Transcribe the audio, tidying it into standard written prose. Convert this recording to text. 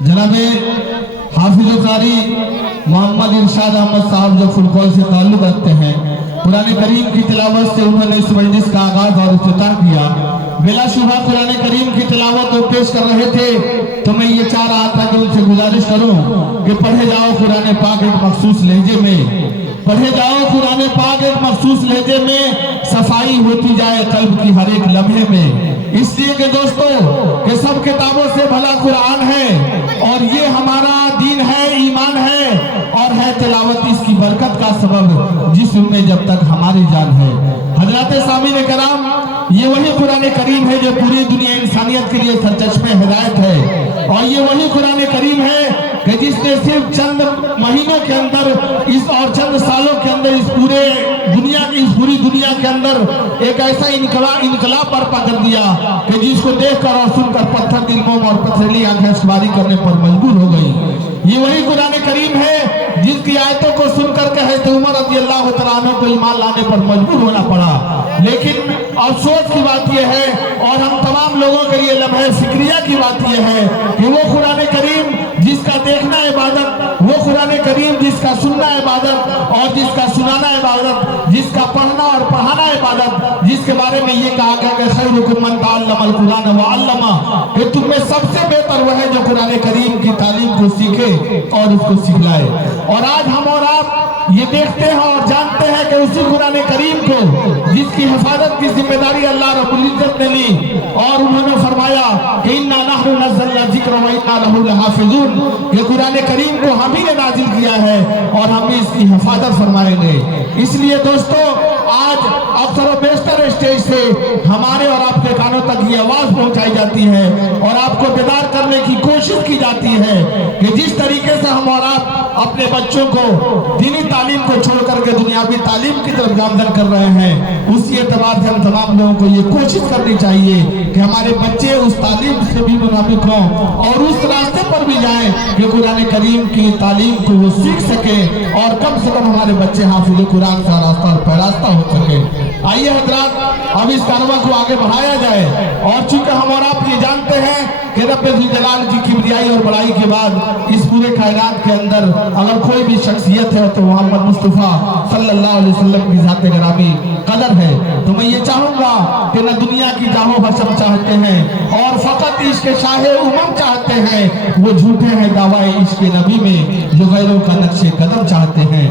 जनाब हाफिज कारी मोहम्मद इरशाद अहमद साहब जो फुलकौल से ताल्लुक रखते हैं, कुरान करीम की तिलावत से उन्होंने इस मजलिस का आगाज और इफ्तिताह किया। बिलाशुबा कुरान करीम की तिलावत वो पेश कर रहे थे तो मैं ये चाह रहा था कि उनसे गुजारिश करूं कि पढ़े जाओ कुरान पाक एक मखसूस लहजे में, पढ़े जाओ कुरान पाक एक मखसूस लहजे में, सफाई होती जाए कल्ब की हर एक लम्हे में। इसलिए कि दोस्तों कि सब किताबों से भला कुरान है और ये हमारा दीन है, ईमान है और है तिलावत इसकी बरकत का सबब जिसमें जब तक हमारी जान है। हजरत सामीन कराम, ये वही कुरान करीम है जो पूरी दुनिया इंसानियत के लिए सरचश्मे हिदायत है और ये वही कुरान करीम है कि जिसने सिर्फ चंद महीनों के अंदर इस और चंद सालों के अंदर इस पूरी दुनिया के अंदर एक ऐसा इनकलाब बर्पा कर दिया कि जिसको देखकर और सुनकर पत्थर दिल मोम और पथरीली आंखें सवारी करने पर मजबूर हो गई। ये वही कुरान करीम है जिसकी आयतों को सुनकर के हज़रत उमर रज़ी अल्लाह तआला अन्हु को ईमान लाने पर मजबूर होना पड़ा। लेकिन अफसोस की बात यह है और हम तमाम लोगों के लिए लम्हे फिक्रिया की बात यह है कि वो कुरान करीम जिसका देखना इबादत, वो कुरान करीम जिसका सुनना इबादत और जिसका सुनाना इबादत, जिसका पढ़ना और पढ़ाना इबादत, जिसके बारे में ये कहा गया कि खैरुकुम मन तअल्लमल कुरान व अल्लमा, कि तुम में सबसे बेहतर वह है जो कुरान करीम की तालीम को सीखे और उसको सिखलाए। और आज हम और आप ये देखते हैं और जानते हैं कि उसी कुरान करीम को जिसकी हिफाजत की जिम्मेदारी अल्लाह रब्बुल इज्जत ने ली और उन्होंने फरमाया कि इन्ना नहनु नज़्ज़लना ज़िक्र व इन्ना लहु लहाफ़िज़ून, ये कुरान करीम को हम ही ने नाजिल किया है और हम इसकी हिफाजत फरमाएंगे। इसलिए दोस्तों आज अक्सर और बेशतर स्टेज से हमारे और आपके कानों तक ये आवाज पहुंचाई जाती है और आपको बेदार करने की कोशिश की जाती है कि जिस तरीके से हम और आप अपने बच्चों को दीनी तालीम को छोड़ करके दुनियावी तालीम की तरफ गामजन कर रहे हैं, उसी एतबार से हम तमाम लोगों को ये कोशिश करनी चाहिए कि हमारे बच्चे उस तालीम से भी मुनाफिक हों और उस रास्ते पर भी जाएं कि कुरान करीम की तालीम को वो सीख सके और कम से कम हमारे बच्चे हाफिज कुरान का रास्ता और पैरास्ता हो सके। आइए हजरात, अब इस कारवा को आगे बढ़ाया जाए और चूंकि हम और आप ये जानते हैं कि रब्बे ज़ुल जलाल की किबरियाई और बड़ाई के बाद इस पूरे कायनात के अंदर अगर कोई भी शख्सियत है तो मोहम्मद मुस्तफा सल्लल्लाहु अलैहि वसल्लम की ज़ात ग्रामी कदर है। तो मैं ये चाहूंगा कि न दुनिया की जाहो हसम चाहते हैं और फकत इश्क शाहे उमम चाहते हैं, वो झूठे हैं दावाए इश्क नबी में जो गैरों का नक्शे कदम चाहते हैं।